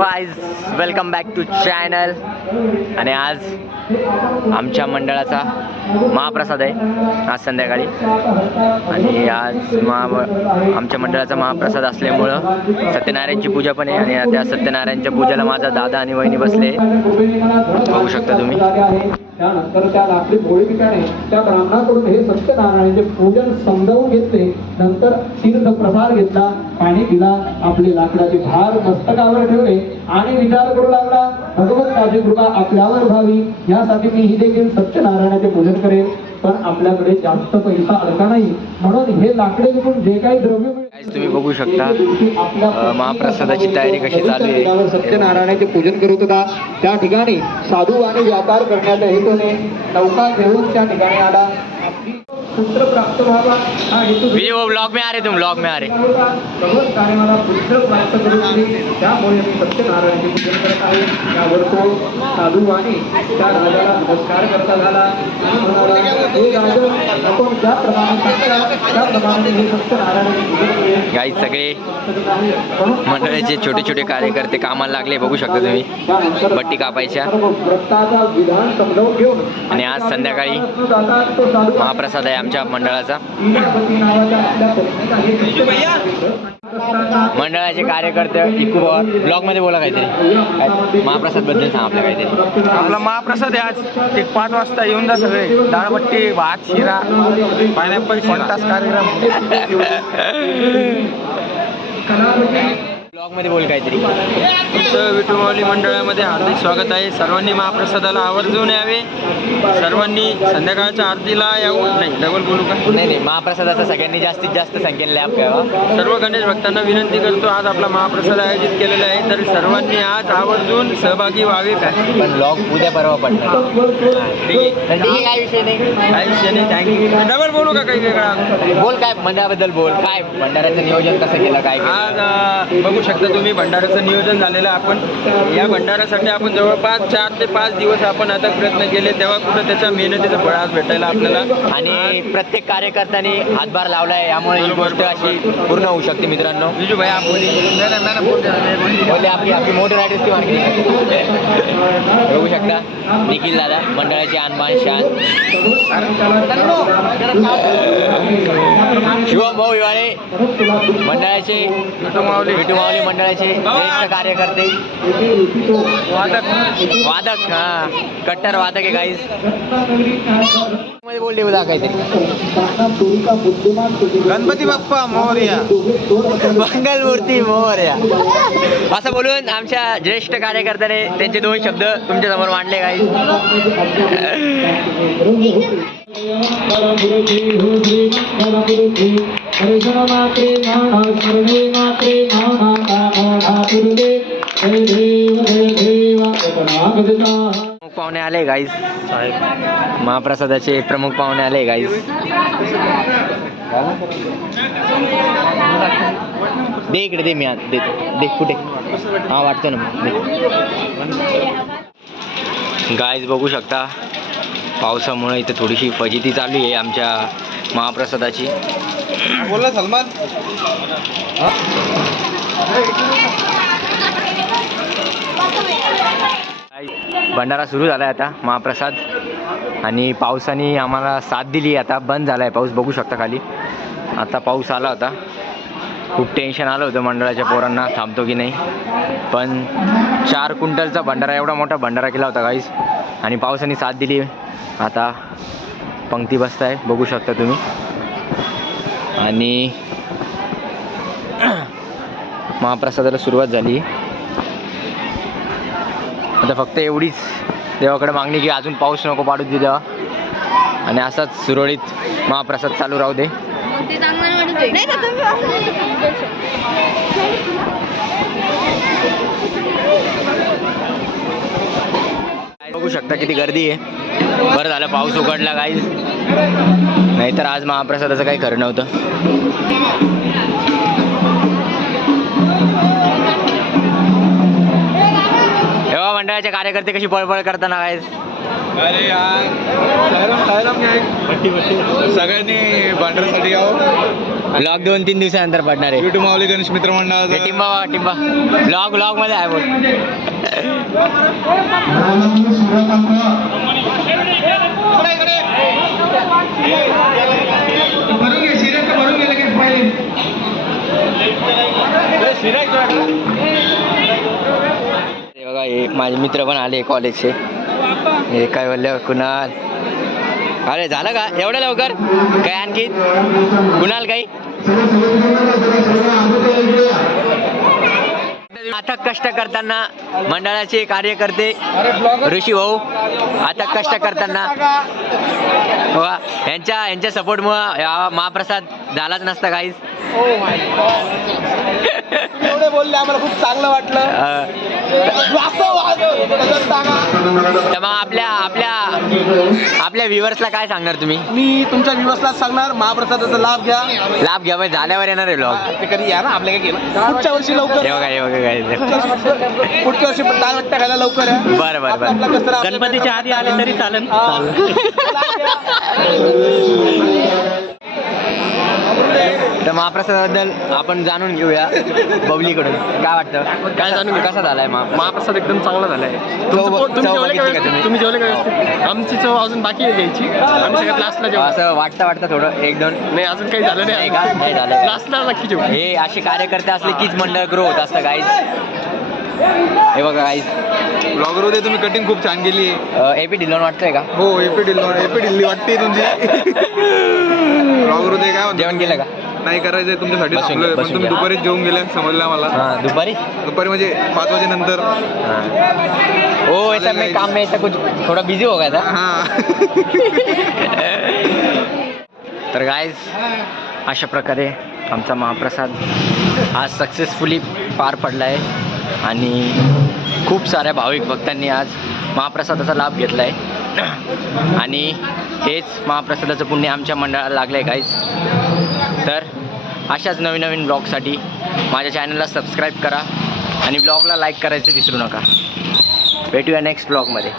Guys welcome back to channel आणि आज आमच्या मंडळाचा महाप्रसाद आहे. आज संध्याकाळी. आणि आज महा आमच्या मंडळाचा महाप्रसाद असल्यामुळं सत्यनारायणची पूजा पण आहे. आणि त्या सत्यनारायणच्या पूजेला माझा दादा आणि वहिनी बसले. बघू शकता तुम्ही. त्यानंतर त्या लाकडी भोळी त्या ब्राह्मणाकडून हे सत्यनारायणाचे पूजन समजावून घेतले. नंतर तीर्थ प्रसाद घेतला पाणी दिला आपले लाकडाचे भार मस्तकावर ठेवले आणि विचार करू लागला भगवंताची कृपा आपल्यावर व्हावी. यासाठी मी ही देखील सत्यनारायणाचे पूजन करेन. पण आपल्याकडे जास्त पैसा अडका नाही. म्हणून हे लाकडे विकून जे काही द्रव्य तुम्ही बघू शकता, महाप्रसादाची तयारी कशी चालू आहे. सत्यनारायणाचे पूजन करत होता. त्या ठिकाणी साधू आणि व्यापार करण्याच्या हेतूने नौका घेऊन त्या ठिकाणी आला. पुत्र प्राप्त व्हावा हा हेतू ब्लॉग में आ रहे तुम ब्लॉग में आ रहे. मला पुत्र प्राप्त करून दिली त्यामुळे मी सत्यनारायणाचे पूजन करत आहे. त्यावर तो त्या राजाला नमस्कार करता झाला. आणि म्हणाला हे राजा आपण सांगता त्याप्रमाणे हे सत्यनारायणाचे पूजन सगळे मंडळाचे छोटे छोटे कार्यकर्ते कामाला लागले बघू शकता तुम्ही. बट्टी कापायच्या. आणि आज संध्याकाळी महाप्रसाद आहे आमच्या मंडळाचा. मंडळाचे कार्यकर्ते इकू पवार ब्लॉगमध्ये बोला काहीतरी. काय- महाप्रसादबद्दल सांग आपल्या काहीतरी. आपला महाप्रसाद आहे आज. एक पाच वाजता येऊन जा सगळे. डाळबट्टी भात शिरा. पायनॅपल कोणताच कार्यक्रम. ब्लॉगमध्ये बोल काहीतरी. तुमचं मंडळामध्ये हार्दिक स्वागत आहे. सर्वांनी महाप्रसादाला आवर्जून यावे. सर्वांनी संध्याकाळच्या आरतीला यावं. नाही डबल बोलू का? नाही नाही महाप्रसादाचा सगळ्यांनी जास्तीत जास्त संख्येने लॅब घ्यावा. सर्व गणेश भक्तांना विनंती करतो आज आपला महाप्रसाद आयोजित केलेला आहे. तर सर्वांनी आज आवर्जून सहभागी व्हावे काय पण ब्लॉग उद्या परवा पडणार. ठीक आहे. तर ठीक आहे काय विषय नाही. काही विषय नाही थँक्यू डबल बोलू का काही वेगळा? बोल काय मंडळाबद्दल बोल. काय मंडळाचं नियोजन कसं केलं काय केलं? आज अ, बघू शकता. तुम्ही भंडाऱ्याचं नियोजन झालेलं आहे. आपण या भंडाऱ्यासाठी आपण जवळपास चार ते पाच दिवस आपण आता प्रयत्न केले. तेव्हा कुठं त्याच्या मेहनतीचं फळ आज भेटायला आपल्याला आणि प्रत्येक कार्यकर्त्याने हातभार लावलाय. यामुळे ही गोष्ट अशी पूर्ण होऊ शकते मित्रांनो. बिजू भाई आप बोलिए. नाही, नाही, नाही, बोलते नाही, बोलले आपली आपली मोठी मार्केट बघू शकता. निखिल दादा मंडळाचे आणबान शान. शिवम भाऊ हिवाळे मंडळाचे माऊली. विटू माऊली मंडळाचे ज्येष्ठ कार्यकर्ते. वादक. वादक हा. कट्टर वादक आहे गाईजमध्ये काहीतरी. गणपती बाप्पा मोरया मंगलमूर्ती मोरया असं बोलून आमच्या ज्येष्ठ कार्यकर्त्याने त्यांचे दोन शब्द तुमच्यासमोर मांडले काही प्रमुख पाहुणे आले गाईज महाप्रसादाचे प्रमुख पाहुणे आले गाईज दे इकडे दे मी दे दे कुठे? हा वाटतो ना. गाईज बघू शकता पावसामुळे इथे थोडीशी फजिती चालू आहे आमच्या महाप्रसादाची. बोला सलमान. भंडारा सुरू झाला आहे आता महाप्रसाद. आणि पावसाने आम्हाला साथ दिली आता बंद झाला आहे पाऊस बघू शकता खाली. आता पाऊस आला होता. खूप टेन्शन आलं होतं मंडळाच्या पोरांना थांबतो की नाही. पण चार क्विंटलचा भंडारा एवढा मोठा भंडारा केला होता काहीच आणि पावसाने साथ दिली. आता पंक्ती आहे बघू शकता तुम्ही. आणि महाप्रसादाला सुरुवात झाली. आता फक्त एवढीच. देवाकडे मागणी की अजून पाऊस नको पाडू दे देवा आणि असाच सुरळीत महाप्रसाद चालू राहू दे. बघू शकता किती गर्दी आहे. बरं झालं पाऊस उघडला काही नाहीतर आज महाप्रसादाचं काही खरं नव्हतं. मंडळाचे कार्यकर्ते कशी पळपळ करताना काय अरे यार सगळ्यांनी भांडण्यासाठी यावं ब्लॉग दोन तीन दिवसानंतर पडणार आहे. युट्यूब माऊली गणेश मित्र हे मंडळाचा टिंबा बघा, टिंबा. ब्लॉग ब्लॉगमध्ये आहे बोल. हे हे माझे मित्र पण आले कॉलेजचे हे काय बोलले कुणाल? अरे झालं का? एवढं लवकर? काय आणखी? कुणाल काही? अथक कष्ट करताना मंडळाचे कार्यकर्ते ऋषी भाऊ अथक कष्ट करताना बघा यांच्या यांच्या सपोर्टमुळं महाप्रसाद झालाच नसता काहीच. एवढे बोलले आम्हाला खूप चांगलं वाटलं. तर मग आपल्या आपल्या आपल्या व्ह्युअर्सला काय सांगणार तुम्ही? मी तुमच्या दिवसला सांगणार महाप्रसादाचा लाभ घ्या. लाभ घ्या बाई, झाल्यावर येणार आहे ब्लॉग ते कधी या ना आपल्या काय केलं पुढच्या वर्षी लवकर. बघा हे बघा काय पुढच्या वर्षी पण वाटतं खायला लवकर बरं बरं बरं. गणपतीच्या आधी आले तरी चालेल. तर महाप्रसादाबद्दल आपण जाणून घेऊया बबलीकडून. काय वाटतं? काय जाणून घेऊ? कसा झालाय महा महाप्रसाद एकदम चांगला झालाय. चव का बघितली का तुम्ही? जेवले का व्यवस्थित? आमची चव अजून बाकी आहे घ्यायची. आम्ही सगळ्यात लास्टला जेवू असं वाटतं वाटतं थोडं. एक दोन. नाही अजून काही झालं नाही. नाही का? नाही झालं. लास्टला नक्की जेवू हे असे कार्यकर्ते असले कीच मंडळ ग्रो होत असतं गाईज हे बघा गाईज ब्लॉगर उद्या तुम्ही कटिंग खूप छान केली. एपी डिलोन वाटतंय का? हो एपी डिल्लो एपी डिल्ली वाटते तुमची. ब्लॉगर उद्या काय? जेवण केलं का? नाही करायचंय तुमच्यासाठी बसून थांबलोय. घ्या, पण बसून तुम्ही. दुपारीच जेवून गेले समजलं मला. हाँ दुपारी? दुपारी म्हणजे पाच वाजेनंतर. हाँ। ओ ऐसा मैं काम में ऐसा कुछ थोड़ा बिजी हो गया था. हा. तर गाईज अशा प्रकारे आमचा महाप्रसाद आज सक्सेसफुली पार पडला आहे आणि खूप साऱ्या भाविक भक्तांनी आज महाप्रसादाचा लाभ घेतला आहे आणि हेच महाप्रसादाचं पुण्य आमच्या मंडळाला लागलं आहे काहीच तर अशाच नवीन नवीन ब्लॉगसाठी माझ्या चॅनलला सबस्क्राईब करा आणि ब्लॉगला लाईक करायचं विसरू नका. भेटूया नेक्स्ट ब्लॉगमध्ये.